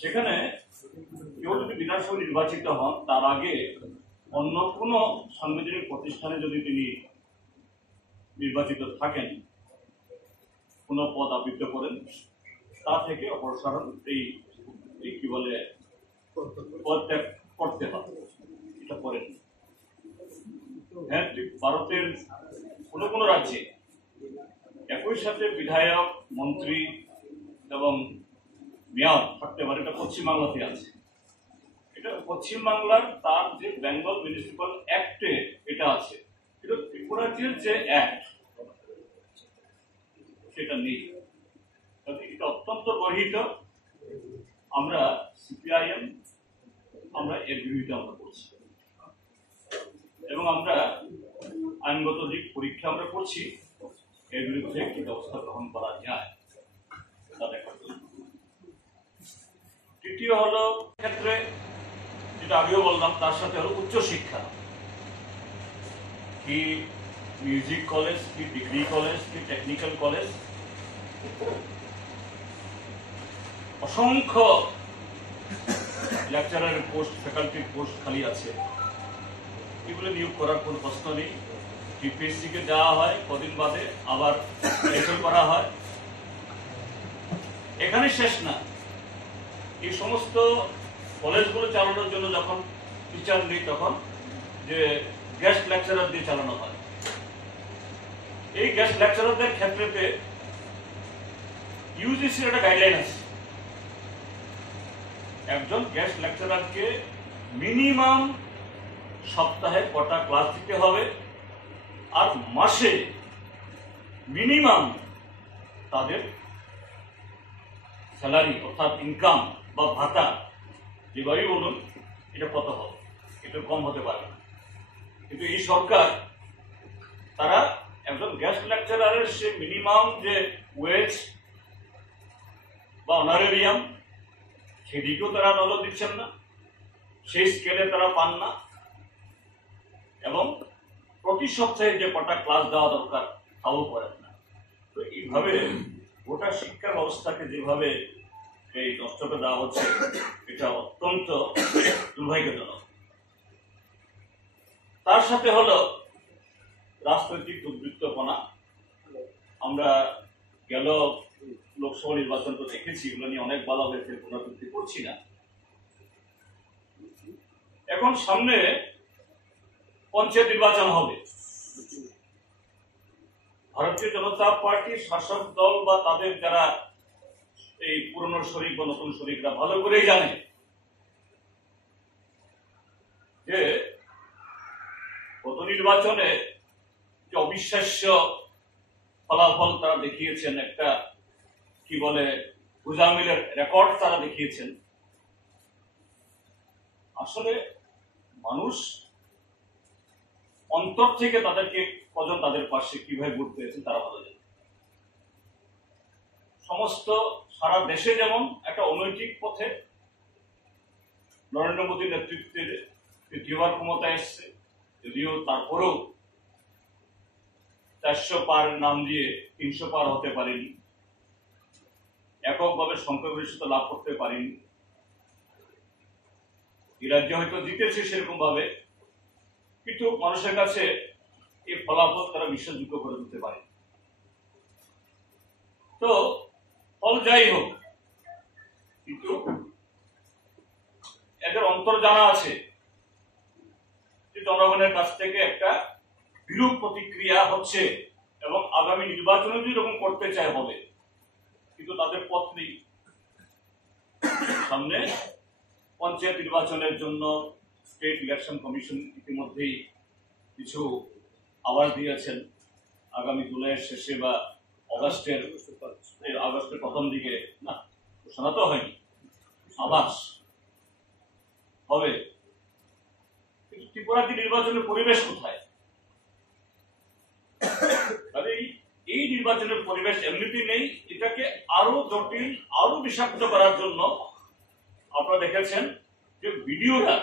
সেখানে কেউ যদি বিধানসভা নির্বাচিত হন তার আগে অন্য কোনো সাংবিধানিক প্রতিষ্ঠানে যদি তিনি নির্বাচিত থাকেন, কোনো পদ আবৃত্ত করেন, তা থেকে অপসারণ এই কি বলে পদত্যাগ করতে হবে। এটা করেন। হ্যাঁ, ভারতের কোনো কোনো রাজ্যে একই সাথে বিধায়ক, মন্ত্রী এবং মেয়র থাকতে পারে। এটা পশ্চিমবাংলাতে আছে। এটা পশ্চিমবাংলার তার যে বেঙ্গল মিউনিসিপাল অ্যাক্টে এটা আছে, কিন্তু ত্রিপুরাটির যে অ্যাক্ট সেটা নেই। এটা অত্যন্ত গর্হিত। আমরা সিপিআইএম আমরা এর বিরুদ্ধে আমরা করছি এবং আমরা আইনগত দিক পরীক্ষা আমরা করছি, এর বিরুদ্ধে কি ব্যবস্থা গ্রহণ করা যায় তা দেখার জন্য। তৃতীয় হলো ক্ষেত্রে যেটা আগেও বললাম, তার সাথে হলো উচ্চশিক্ষা, কি মিউজিক কলেজ, কি ডিগ্রি কলেজ, কি টেকনিক্যাল কলেজ, অসংখ্য লেকচারারের পোস্ট, ফ্যাকাল্টির পোস্ট খালি আছে। এগুলো নিয়োগ করার কোন প্রশ্ন নেই। টিপিএসসি কে দেওয়া হয়, কদিন বাদে আবার ক্যান্সেল করা হয়। এখানে শেষ না। এই সমস্ত কলেজগুলো চালানোর জন্য যখন টিচার নেই, তখন যে গেস্ট লেকচারার দিয়ে চালানো হয়। এই গেস্ট লেকচারারদের ক্ষেত্রে ইউজিসির একটা গাইডলাইন আছে। একজন গেস্ট লেকচারারকে মিনিমাম সপ্তাহে কটা ক্লাস দিতে হবে, আর মাসে মিনিমাম তাদের স্যালারি অর্থাৎ ইনকাম বা ভাতা যেভাবেই বলুন এটা কত হবে, এটা কম হতে পারে না। কিন্তু এই সরকার তারা একজন গেস্ট লেকচারারের সে মিনিমাম যে ওয়েজ বা অনারেরিয়াম সেদিকেও তারা নজর দিচ্ছেন না, সেই স্কেলে তারা পান না, এবং প্রতি সপ্তাহে যে কটা ক্লাস দেওয়া দরকার তাও করেন না। তো এইভাবে গোটা শিক্ষা ব্যবস্থাকে যেভাবে এই নষ্ট করে দেওয়া হচ্ছে, এটা অত্যন্ত দুর্ভাগ্যজনক। তার সাথে হলো রাজনৈতিক দুর্বৃত্তপনা। আমরা গেল লোকসভা নির্বাচন তো দেখেছি, এগুলো নিয়ে অনেক বলা হয়েছে, পুনরাবৃত্তি করছি না। এখন সামনে পঞ্চায়েত নির্বাচন হবে। ভারতীয় জনতা পার্টির শাসক দল বা তাদের যারা এই পুরনো শরিক বা নতুন শরিকরা ভালো করেই জানে যে গত নির্বাচনে যে অবিশ্বাস্য ফলাফল তারা দেখিয়েছেন, একটা কি বলে গুজামিলের রেকর্ড তারা দেখিয়েছেন। আসলে মানুষ অন্তর থেকে তাদেরকে কজন তাদের পাশে কিভাবে ভোট পেয়েছেন তারা ভালো জানে। সমস্ত সারা দেশে যেমন একটা অনৈতিক পথে নরেন্দ্র মোদীর নেতৃত্বে তৃতীয়বার ক্ষমতায় এসছে, যদিও তারপরেও 400 পার নাম দিয়ে 300 পার হতে পারেনি, এককভাবে সংখ্যাগরিষ্ঠতা লাভ করতে পারেনি। এই রাজ্যে হয়তো জিতেছে সেরকম ভাবে, কিন্তু মানুষের কাছে এই ফলাফল তারা বিশ্বাসযোগ্য করে দিতে পারে। তো ফল যাই হোক, কিন্তু এদের অন্তর জানা আছে যে জনগণের কাছ থেকে একটা বিরূপ প্রতিক্রিয়া হচ্ছে, এবং আগামী নির্বাচনে যদি এরকম করতে চায় হবে, কিন্তু তাদের পথ নেই। সামনে পঞ্চায়েত নির্বাচনের জন্য স্টেট ইলেকশন কমিশন ইতিমধ্যেই কিছু আওয়াজ দিয়েছেন। আগামী জুলাইয়ের শেষে বা আগস্টের প্রথম দিকে, না ঘোষণা তো হয়নি, আভাস হবে। কিন্তু ত্রিপুরাটি নির্বাচনের পরিবেশ কোথায়? এই নির্বাচনের পরিবেশ এমনিতেই নেই। এটাকে আরো জটিল, আরো বিষাক্ত করার জন্য আপনারা দেখেছেন যে বিডিওরা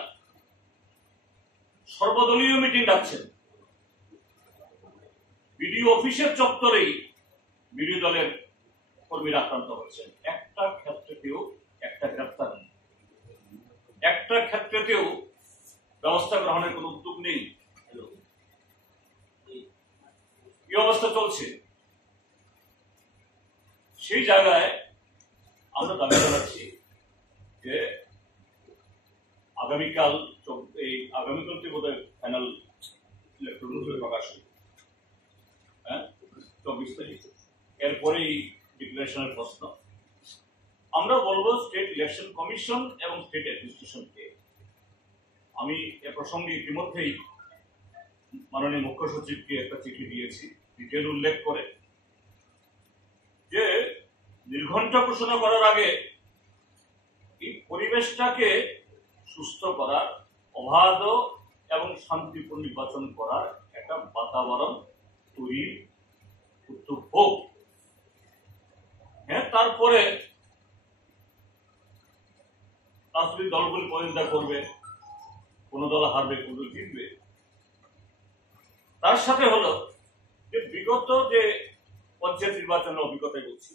সর্বদলীয় মিটিং ডাকছেন। বিডিও অফিসের চত্বরেই বিরোধী দলের কর্মীরা আক্রান্ত হয়েছেন। একটা ক্ষেত্রে কেউ একটা গ্রেপ্তার নেই। একটা ক্ষেত্রেতেও ব্যবস্থা গ্রহণের কোনো উদ্যোগ নেই। এই অবস্থা চলছে। সেই জায়গায় আমরা দাবি জানাচ্ছি যে আগামীকাল বোধহয় ফাইনাল ইলেকট্রনিক প্রকাশ হবে, 24 তারিখ। এরপরেই ডিক্লারেশনের প্রশ্ন। আমরা বলবো স্টেট ইলেকশন কমিশন এবং স্টেট অ্যাডমিনিস্ট্রেশনকে, আমি এ প্রসঙ্গে ইতিমধ্যেই মাননীয় মুখ্য সচিবকে একটা চিঠি দিয়েছি, ডিটেল উল্লেখ করে যে নির্ঘণ্টা ঘোষণা করার আগে এই পরিবেশটাকে সুস্থ করার, অবাধ এবং শান্তিপূর্ণ নির্বাচন করার একটা বাতাবরণ তৈরির উদ্যোগ হোক। হ্যাঁ, তারপরে রাজনৈতিক দলগুলি প্রতিদ্বন্দ্বিতা করবে, কোন দল হারবে, কোন দল জিতবে। তার সাথে হলো যে বিগত যে পঞ্চায়েত নির্বাচনের অভিজ্ঞতা বলছি,